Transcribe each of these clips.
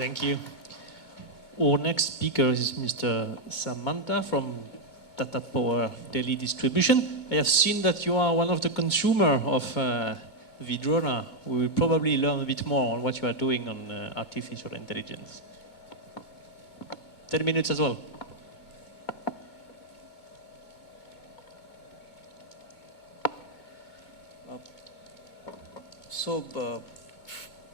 Thank you. Our next speaker is Mr. Samantha from Tata Power Delhi Distribution. I have seen that you are one of the consumers of Vidrona. We will probably learn a bit more on what you are doing on artificial intelligence. 10 minutes as well.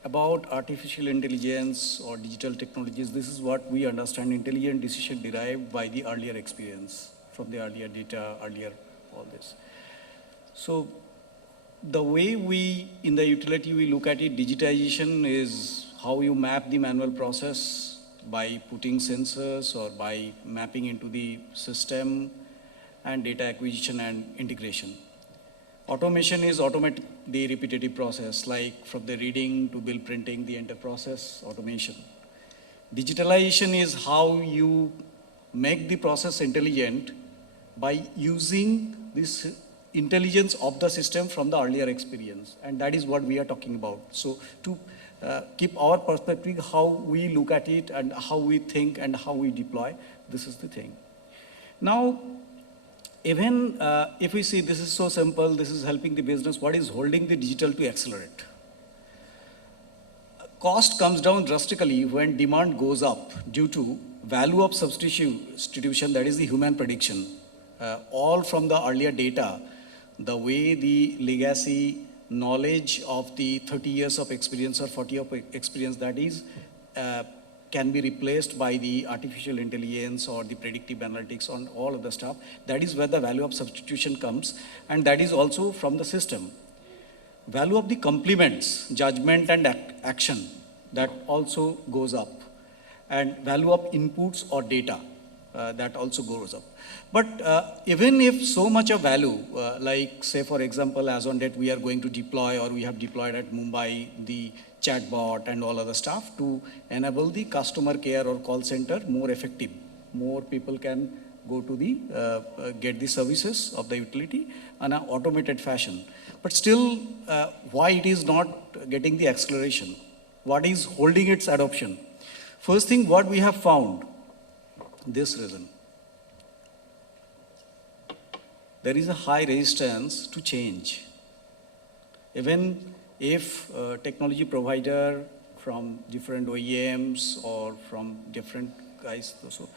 About artificial intelligence or digital technologies, this is what we understand: intelligent decision derived by the earlier experience, from the earlier data, earlier all this. So the way we, in the utility, we look at it, digitization is how you map the manual process by putting sensors or by mapping into the system, and data acquisition and integration. Automation is automate the repetitive process, like from the reading to bill printing, the entire process, automation. Digitalization is how you make the process intelligent by using this intelligence of the system from the earlier experience. And that is what we are talking about. So to keep our perspective, how we look at it and how we think and how we deploy, this is the thing. Now, even if we see this is so simple, this is helping the business, what is holding the digital to accelerate? Cost comes down drastically when demand goes up due to value of substitution, that is the human prediction. All from the earlier data, the way the legacy knowledge of the 30 years of experience or 40 years of experience, that is can be replaced by the artificial intelligence or the predictive analytics on all of the stuff. That is where the value of substitution comes, and that is also from the system. Value of the complements, judgment and action, that also goes up. And value of inputs or data, that also goes up. But even if so much of value, like say for example, as on date we are going to deploy, or we have deployed at Mumbai, the chatbot and all other stuff to enable the customer care or call center more effective. More people can go to the, get the services of the utility in an automated fashion. But still, why it is not getting the acceleration? What is holding its adoption? First thing, what we have found, this reason. There is a high resistance to change. Even if technology provider from different OEMs or from different guys, so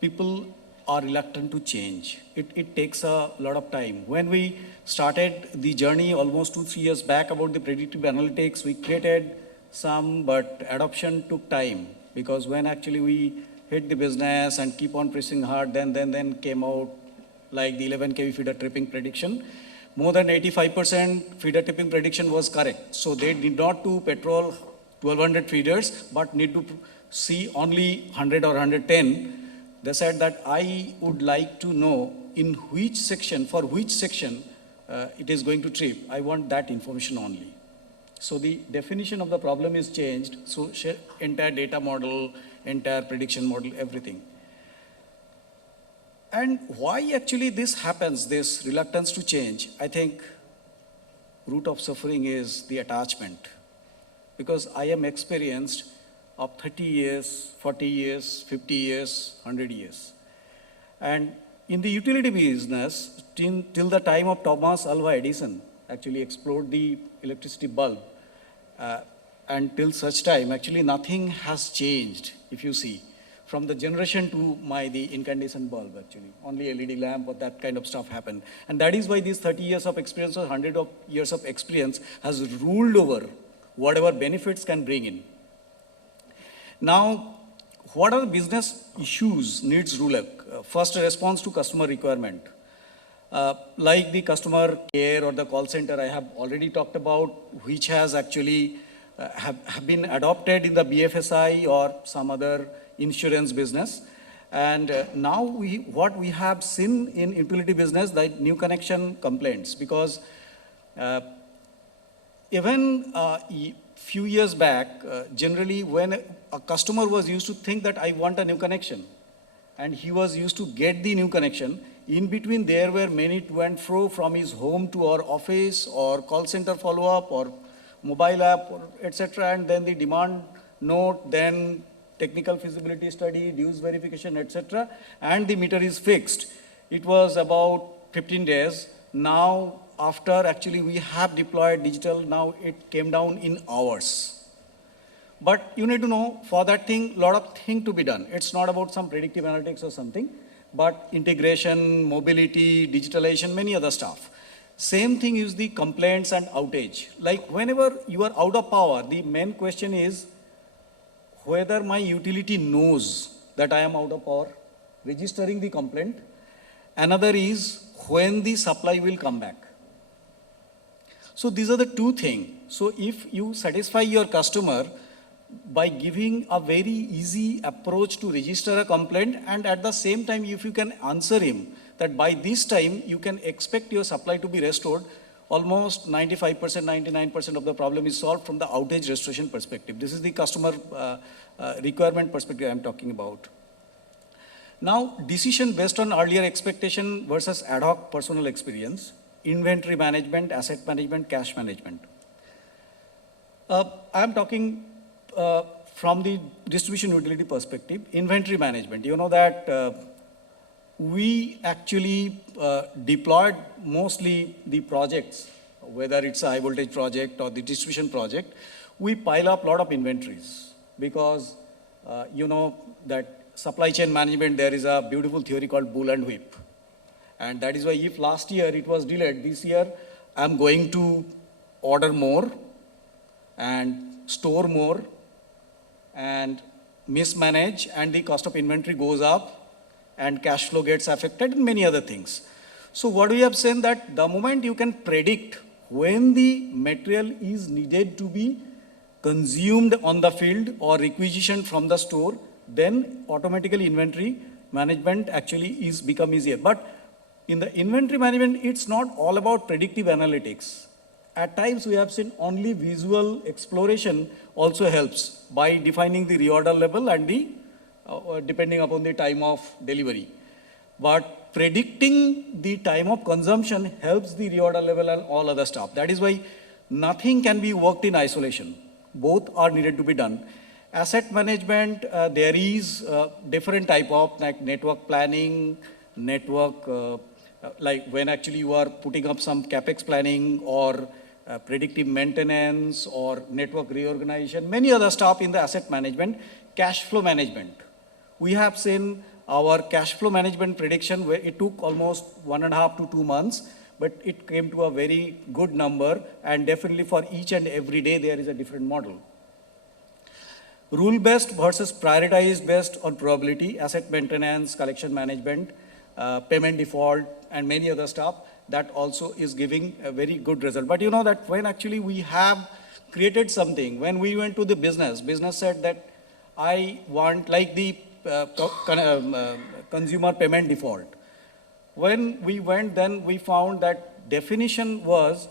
people are reluctant to change. It takes a lot of time. When we started the journey almost 2-3 years back about the predictive analytics, we created some, but adoption took time, because when actually we hit the business and keep on pressing hard, then came out like the 11 kV feeder tripping prediction. More than 85% feeder tipping prediction was correct. So they did not do petrol 1200 feeders, but need to see only 100 or 110. They said that I would like to know in which section, for which section it is going to trip. I want that information only. So the definition of the problem is changed. So entire data model, entire prediction model, everything. And why actually this happens, this reluctance to change? I think root of suffering is the attachment. Because I am experienced of 30 years, 40 years, 50 years, 100 years. And in the utility business, till the time of Thomas Alva Edison actually explored the electricity bulb, and till such time, actually nothing has changed, if you see. From the generation to the incandescent bulb, actually. Only LED lamp or that kind of stuff happened. And that is why these 30 years of experience or 100 years of experience has ruled over whatever benefits can bring in. Now, what are the business issues needs RULEC? First, a response to customer requirement. Like the customer care or the call center I have already talked about, which has actually have been adopted in the BFSI or some other insurance business. And now what we have seen in utility business, like new connection complaints, because even few years back, generally when a customer was used to think that I want a new connection, and he was used to get the new connection, in between there were many to and fro from his home to our office or call center follow-up or mobile app, etc. And then the demand note, then technical feasibility study, dues verification, etc., and the meter is fixed. It was about 15 days. Now, after actually we have deployed digital, now it came down in hours. But you need to know, for that thing, lot of thing to be done. It's not about some predictive analytics or something, but integration, mobility, digitalization, many other stuff. Same thing is the complaints and outage. Like whenever you are out of power, the main question is whether my utility knows that I am out of power, registering the complaint. Another is when the supply will come back. So these are the two things. So if you satisfy your customer by giving a very easy approach to register a complaint, and at the same time, if you can answer him that by this time you can expect your supply to be restored, almost 95%, 99% of the problem is solved from the outage restoration perspective. This is the customer requirement perspective I'm talking about. Now, decision based on earlier expectation versus ad hoc personal experience, inventory management, asset management, cash management. I'm talking from the distribution utility perspective, inventory management. You know that we actually deployed mostly the projects, whether it's a high voltage project or the distribution project, we pile up a lot of inventories because you know that supply chain management, there is a beautiful theory called bull and whip. And that is why if last year it was delayed, this year I'm going to order more and store more and mismanage, and the cost of inventory goes up and cash flow gets affected and many other things. So what we have seen that the moment you can predict when the material is needed to be consumed on the field or requisitioned from the store, then automatically inventory management actually is become easier. But in the inventory management, it's not all about predictive analytics. At times we have seen only visual exploration also helps by defining the reorder level and the depending upon the time of delivery. But predicting the time of consumption helps the reorder level and all other stuff. That is why nothing can be worked in isolation. Both are needed to be done. Asset management, there is different type of like network planning, network, like when actually you are putting up some capex planning or predictive maintenance or network reorganization, many other stuff in the asset management, cash flow management. We have seen our cash flow management prediction where it took almost 1.5 to 2 months, but it came to a very good number, and definitely for each and every day there is a different model. Rule-based versus prioritized based on probability, asset maintenance, collection management, payment default, and many other stuff, that also is giving a very good result. But you know that when actually we have created something, when we went to the business said that I want like the consumer payment default. When we went, then we found that definition was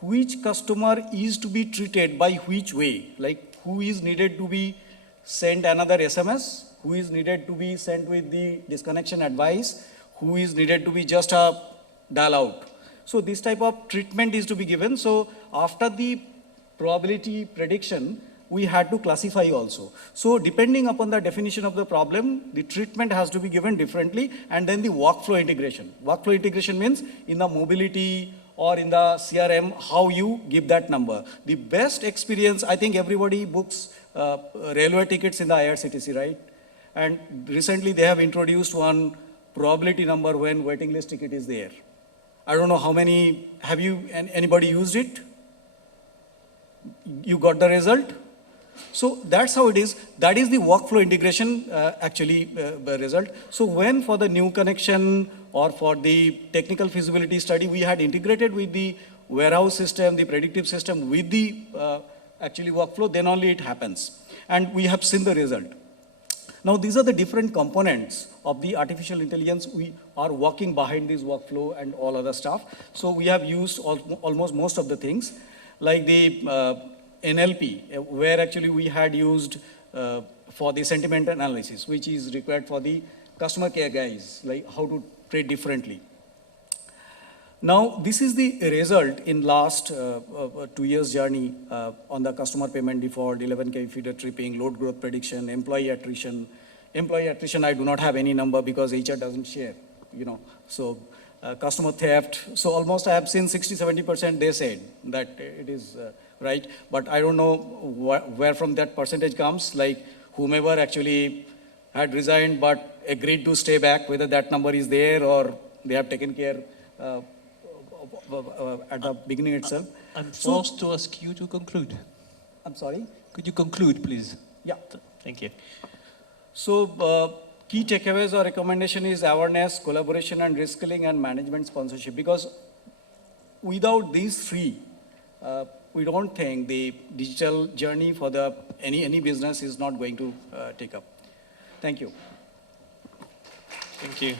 which customer is to be treated by which way, like who is needed to be sent another SMS, who is needed to be sent with the disconnection advice, who is needed to be just a dial out. So this type of treatment is to be given. So after the probability prediction, we had to classify also. So depending upon the definition of the problem, the treatment has to be given differently, and then the workflow integration. Workflow integration means in the mobility or in the CRM, how you give that number. The best experience, I think everybody books railway tickets in the IRCTC, right? And recently they have introduced one probability number when waiting list ticket is there. I don't know how many, have you, anybody used it? You got the result? So that's how it is. That is the workflow integration result. So when for the new connection or for the technical feasibility study, we had integrated with the warehouse system, the predictive system with the workflow, then only it happens. And we have seen the result. Now these are the different components of the artificial intelligence. We are working behind this workflow and all other stuff. So we have used almost most of the things, like the NLP, where actually we had used for the sentiment analysis, which is required for the customer care guys, like how to trade differently. Now, this is the result in last 2 years journey on the customer payment default, 11K feeder tripping, load growth prediction, employee attrition. Employee attrition, I do not have any number because HR doesn't share, you know. So customer theft. So almost I have seen 60-70% they said that it is right. But I don't know where from that percentage comes, like whomever actually had resigned but agreed to stay back, whether that number is there or they have taken care at the beginning itself. I'm forced to ask you to conclude. I'm sorry? Could you conclude, please? Yeah. Thank you. So key takeaways or recommendation is awareness, collaboration and reskilling and management sponsorship. Because without these three, we don't think the digital journey for the any business is not going to take up. Thank you. Thank you.